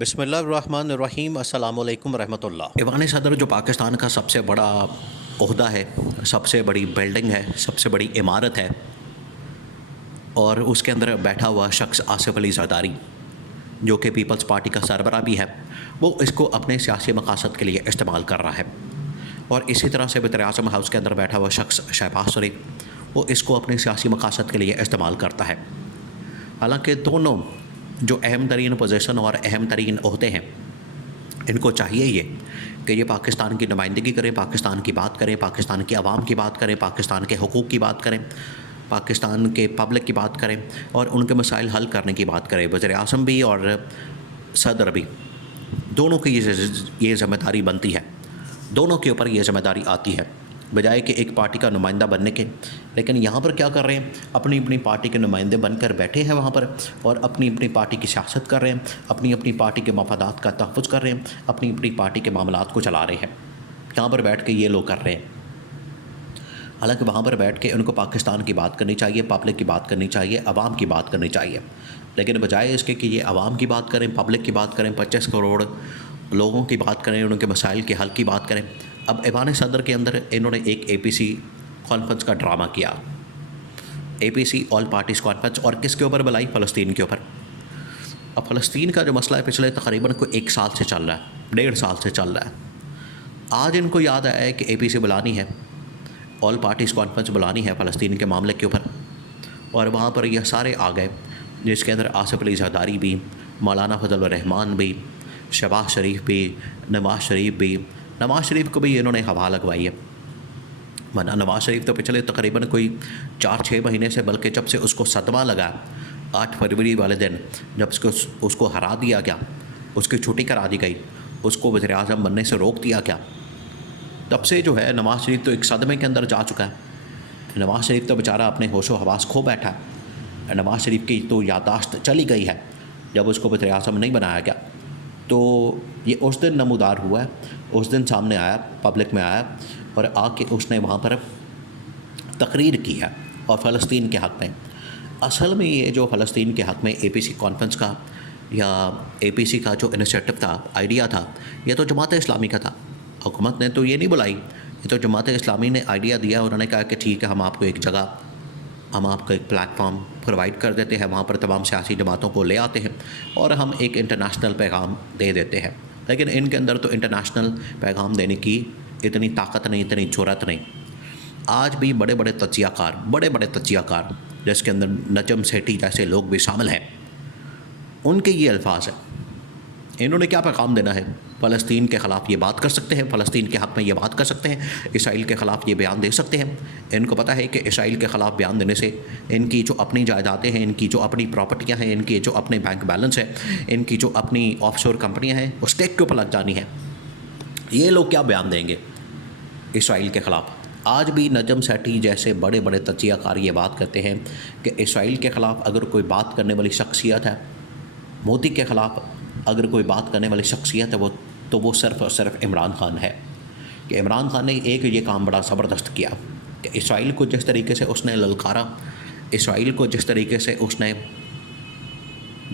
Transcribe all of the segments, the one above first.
بسم اللہ الرحمن الرحیم۔ السلام علیکم ورحمۃ اللہ۔ ایوان صدر جو پاکستان کا سب سے بڑا عہدہ ہے، سب سے بڑی بلڈنگ ہے، سب سے بڑی عمارت ہے، اور اس کے اندر بیٹھا ہوا شخص آصف علی زرداری جو کہ پیپلز پارٹی کا سربراہ بھی ہے، وہ اس کو اپنے سیاسی مقاصد کے لیے استعمال کر رہا ہے۔ اور اسی طرح سے وزیراعظم ہاؤس کے اندر بیٹھا ہوا شخص شہباز شریف، وہ اس کو اپنے سیاسی مقاصد کے لیے استعمال کرتا ہے۔ حالانکہ دونوں جو اہم ترین پوزیشن اور اہم ترین عہدے ہیں، ان کو چاہیے یہ کہ یہ پاکستان کی نمائندگی کریں، پاکستان کی بات کریں، پاکستان کی عوام کی بات کریں، پاکستان کے حقوق کی بات کریں، پاکستان کے پبلک کی بات کریں اور ان کے مسائل حل کرنے کی بات کریں۔ وزیر اعظم بھی اور صدر بھی، دونوں کی یہ ذمہ داری بنتی ہے، دونوں کے اوپر یہ ذمہ داری آتی ہے، بجائے کہ ایک پارٹی کا نمائندہ بننے کے۔ لیکن یہاں پر کیا کر رہے ہیں؟ اپنی اپنی پارٹی کے نمائندے بن کر بیٹھے ہیں وہاں پر، اور اپنی اپنی پارٹی کی سیاست کر رہے ہیں، اپنی اپنی پارٹی کے مفادات کا تحفظ کر رہے ہیں، اپنی اپنی پارٹی کے معاملات کو چلا رہے ہیں۔ یہاں پر بیٹھ کے یہ لوگ کر رہے ہیں، حالانکہ وہاں پر بیٹھ کے ان کو پاکستان کی بات کرنی چاہیے، پبلک کی بات کرنی چاہیے، عوام کی بات کرنی چاہیے۔ لیکن بجائے اس کے کہ یہ عوام کی بات کریں، پبلک کی بات کریں، 25 کروڑ لوگوں کی بات کریں، ان کے مسائل کے حل کی بات کریں، اب ایوان صدر کے اندر انہوں نے ایک APC کانفرنس کا ڈرامہ کیا، APC آل پارٹیز کانفرنس، اور کس کے اوپر بلائی؟ فلسطین کے اوپر۔ اب فلسطین کا جو مسئلہ ہے پچھلے تقریباً کوئی 1 سال سے چل رہا ہے، 1.5 سال سے چل رہا ہے۔ آج ان کو یاد آیا ہے کہ APC بلانی ہے، آل پارٹیز کانفرنس بلانی ہے فلسطین کے معاملے کے اوپر، اور وہاں پر یہ سارے آ گئے، جس کے اندر آصف علی زرداری بھی، مولانا فضل الرحمان بھی، شہباز شریف بھی، نواز شریف بھی۔ نواز شریف کو بھی انہوں نے ہوا لگوائی ہے، ورنہ نواز شریف تو پچھلے تقریباً کوئی 4-6 مہینے سے، بلکہ جب سے اس کو صدمہ لگا 8 فروری والے دن، جب اس کو ہرا دیا گیا، اس کی چھٹی کرا دی گئی، اس کو وزیر اعظم بننے سے روک دیا گیا، تب سے جو ہے نواز شریف تو ایک صدمے کے اندر جا چکا ہے۔ نواز شریف تو بیچارہ اپنے ہوش و حواس کھو بیٹھا ہے۔ نواز شریف کی تو یادداشت چلی گئی ہے جب اس کو وزیر اعظم نہیں بنایا گیا۔ تو یہ اس دن نمودار ہوا ہے، اس دن سامنے آیا، پبلک میں آیا، اور آ کے اس نے وہاں پر تقریر کی ہے، اور فلسطین کے حق میں۔ اصل میں یہ جو فلسطین کے حق میں APC کانفرنس کا یا APC کا جو انیشیٹو تھا، آئیڈیا تھا، یہ تو جماعت اسلامی کا تھا۔ حکومت نے تو یہ نہیں بلائی، یہ تو جماعت اسلامی نے آئیڈیا دیا، انہوں نے کہا کہ ٹھیک ہے، ہم آپ کو ایک جگہ، ہم آپ کو ایک پلیٹ فارم پرووائڈ کر دیتے ہیں، وہاں پر تمام سیاسی جماعتوں کو لے آتے ہیں اور ہم ایک انٹرنیشنل پیغام دے دیتے ہیں۔ لیکن ان کے اندر تو انٹرنیشنل پیغام دینے کی اتنی طاقت نہیں، اتنی جرأت نہیں۔ آج بھی بڑے بڑے تجزیہ کار جس کے اندر نجم سیٹھی جیسے لوگ بھی شامل ہیں، ان کے یہ الفاظ ہیں۔ انہوں نے کیا پیغام دینا ہے؟ فلسطین کے خلاف یہ بات کر سکتے ہیں، فلسطین کے حق میں یہ بات کر سکتے ہیں، اسرائیل کے خلاف یہ بیان دے سکتے ہیں۔ ان کو پتہ ہے کہ اسرائیل کے خلاف بیان دینے سے ان کی جو اپنی جائیدادیں ہیں، ان کی جو اپنی پراپرٹیاں ہیں، ان کی جو اپنے بینک بیلنس ہے، ان کی جو اپنی آف شور کمپنیاں ہیں، وہ اسٹیک کے اوپر لگ جانی ہے۔ یہ لوگ کیا بیان دیں گے اسرائیل کے خلاف؟ آج بھی نجم سیٹھی جیسے بڑے بڑے تجزیہ کار یہ بات کرتے ہیں کہ اسرائیل کے خلاف اگر کوئی بات کرنے والی شخصیت ہے، مودی کے خلاف اگر کوئی بات کرنے والی شخصیت ہے، تو وہ صرف اور صرف عمران خان ہے۔ کہ عمران خان نے ایک یہ کام بڑا زبردست کیا کہ اسرائیل کو جس طریقے سے اس نے للکارا، اسرائیل کو جس طریقے سے اس نے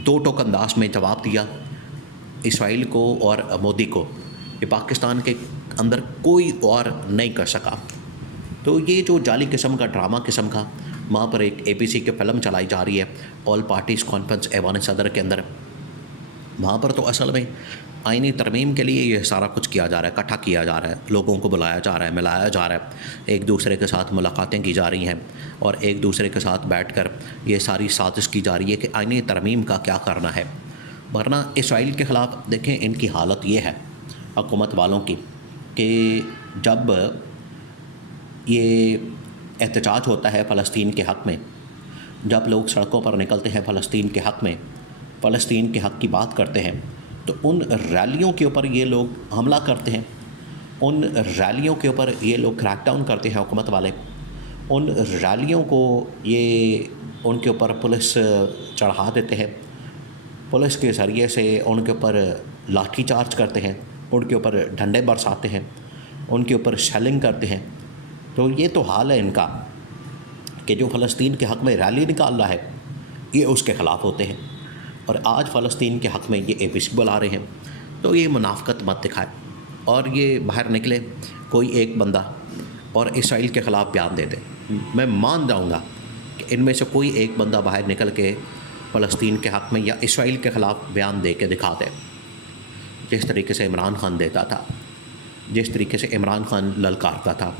2 ٹوک انداز میں جواب دیا، اسرائیل کو اور مودی کو، یہ پاکستان کے اندر کوئی اور نہیں کر سکا۔ تو یہ جو جعلی قسم کا ڈرامہ قسم کا وہاں پر ایک APC کی فلم چلائی جا رہی ہے آل پارٹیز کانفرنس ایوان صدر کے اندر، وہاں پر تو اصل میں آئینی ترمیم کے لیے یہ سارا کچھ کیا جا رہا ہے، اکٹھا کیا جا رہا ہے، لوگوں کو بلایا جا رہا ہے، ملایا جا رہا ہے، ایک دوسرے کے ساتھ ملاقاتیں کی جا رہی ہیں، اور ایک دوسرے کے ساتھ بیٹھ کر یہ ساری سازش کی جا رہی ہے کہ آئینی ترمیم کا کیا کرنا ہے۔ ورنہ اسرائیل کے خلاف دیکھیں ان کی حالت یہ ہے حکومت والوں کی کہ جب یہ احتجاج ہوتا ہے فلسطین کے حق میں، جب لوگ سڑکوں پر نکلتے ہیں فلسطین کے حق میں، فلسطین کے حق کی بات کرتے ہیں، تو ان ریلیوں کے اوپر یہ لوگ حملہ کرتے ہیں، ان ریلیوں کے اوپر یہ لوگ کریک ڈاؤن کرتے ہیں حکومت والے، ان ریلیوں کو یہ ان کے اوپر پولیس چڑھا دیتے ہیں، پولیس کے ذریعے سے ان کے اوپر لاٹھی چارج کرتے ہیں، ان کے اوپر ڈنڈے برساتے ہیں، ان کے اوپر شیلنگ کرتے ہیں۔ تو یہ تو حال ہے ان کا کہ جو فلسطین کے حق میں ریلی نکال رہا ہے، یہ اس کے خلاف ہوتے ہیں۔ اور آج فلسطین کے حق میں یہ اے پی سی بلا رہے ہیں، تو یہ منافقت مت دکھائے اور یہ باہر نکلے کوئی ایک بندہ اور اسرائیل کے خلاف بیان دے دے۔ میں مان جاؤں گا کہ ان میں سے کوئی ایک بندہ باہر نکل کے فلسطین کے حق میں یا اسرائیل کے خلاف بیان دے کے دکھا دے، جس طریقے سے عمران خان دیتا تھا، جس طریقے سے عمران خان للکارتا تھا۔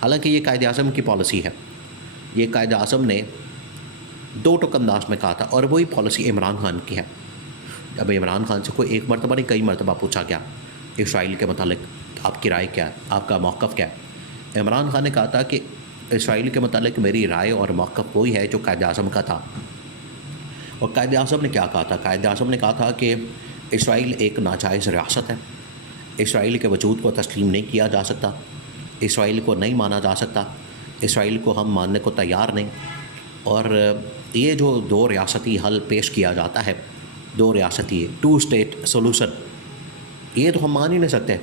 حالانکہ یہ قائد اعظم کی پالیسی ہے، یہ قائد اعظم نے دو ٹوک انداز میں کہا تھا، اور وہی پالیسی عمران خان کی ہے۔ اب عمران خان سے کوئی ایک مرتبہ نہیں، کئی مرتبہ پوچھا گیا اسرائیل کے متعلق آپ کی رائے کیا ہے، آپ کا موقف کیا ہے۔ عمران خان نے کہا تھا کہ اسرائیل کے متعلق میری رائے اور موقف وہی ہے جو قائد اعظم کا تھا۔ اور قائد اعظم نے کیا کہا تھا؟ قائد اعظم نے کہا تھا کہ اسرائیل ایک ناجائز ریاست ہے، اسرائیل کے وجود کو تسلیم نہیں کیا جا سکتا، اسرائیل کو نہیں مانا جا سکتا، اسرائیل کو ہم ماننے کو تیار نہیں۔ اور یہ جو دو ریاستی حل پیش کیا جاتا ہے، دو ریاستی 2 اسٹیٹ سولوشن، یہ تو ہم مان ہی نہیں سکتے،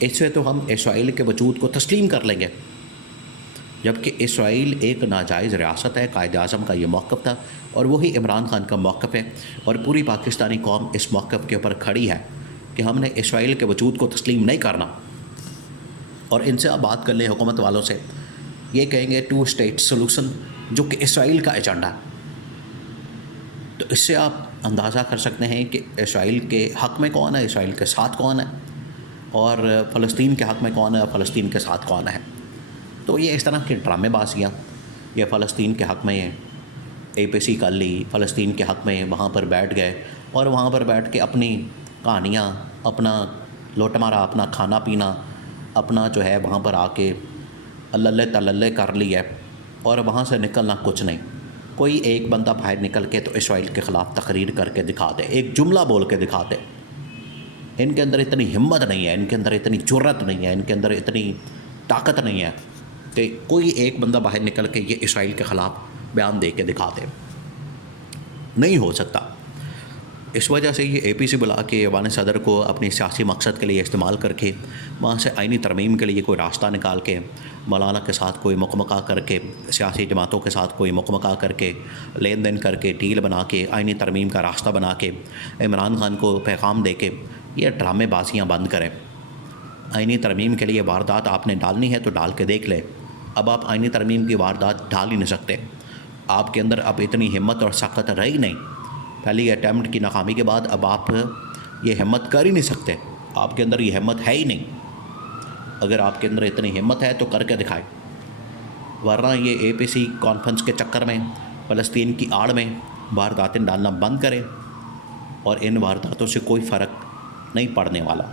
اس سے تو ہم اسرائیل کے وجود کو تسلیم کر لیں گے، جبکہ اسرائیل ایک ناجائز ریاست ہے۔ قائد اعظم کا یہ موقف تھا اور وہی عمران خان کا موقف ہے، اور پوری پاکستانی قوم اس موقف کے اوپر کھڑی ہے کہ ہم نے اسرائیل کے وجود کو تسلیم نہیں کرنا۔ اور ان سے آپ بات کر لیں حکومت والوں سے، یہ کہیں گے 2 اسٹیٹ سولوشن جو کہ اسرائیل کا ایجنڈا ہے، تو اس سے آپ اندازہ کر سکتے ہیں کہ اسرائیل کے حق میں کون ہے، اسرائیل کے ساتھ کون ہے، اور فلسطین کے حق میں کون ہے، فلسطین کے ساتھ کون ہے۔ تو یہ اس طرح کی ڈرامے بازیاں، یہ فلسطین کے حق میں اے پی سی کر لی، فلسطین کے حق میں وہاں پر بیٹھ گئے اور وہاں پر بیٹھ کے اپنی کہانیاں، اپنا لوٹ مارا، اپنا کھانا پینا، اپنا جو ہے وہاں پر آ کے اللہ تللے کر لی ہے، اور وہاں سے نکلنا کچھ نہیں۔ کوئی ایک بندہ باہر نکل کے تو اسرائیل کے خلاف تقریر کر کے دکھا دے، ایک جملہ بول کے دکھا دے۔ ان کے اندر اتنی ہمت نہیں ہے، ان کے اندر اتنی جرت نہیں ہے، ان کے اندر اتنی طاقت نہیں ہے کہ کوئی ایک بندہ باہر نکل کے یہ اسرائیل کے خلاف بیان دے کے دکھا دے۔ نہیں ہو سکتا۔ اس وجہ سے یہ اے پی سی بلا کے ایوان صدر کو اپنی سیاسی مقصد کے لیے استعمال کر کے وہاں سے آئینی ترمیم کے لیے کوئی راستہ نکال کے مولانا کے ساتھ کوئی مکمکہ کر کے، سیاسی جماعتوں کے ساتھ کوئی مکمکہ کر کے، لین دین کر کے، ڈیل بنا کے، آئینی ترمیم کا راستہ بنا کے عمران خان کو پیغام دے کے یہ ڈرامے بازیاں بند کریں۔ آئینی ترمیم کے لیے واردات آپ نے ڈالنی ہے تو ڈال کے دیکھ لیں۔ اب آپ آئینی ترمیم کی واردات ڈال ہی نہیں سکتے، آپ کے اندر اب اتنی ہمت اور سخت رہی نہیں۔ پہلی اٹیمپٹ کی ناکامی کے بعد اب آپ یہ ہمت کر ہی نہیں سکتے، آپ کے اندر یہ ہمت ہے ہی نہیں۔ اگر آپ کے اندر اتنی ہمت ہے تو کر کے دکھائیں، ورنہ یہ اے پی سی کانفرنس کے چکر میں فلسطین کی آڑ میں وارداتیں ڈالنا بند کریں، اور ان وارداتوں سے کوئی فرق نہیں پڑنے والا۔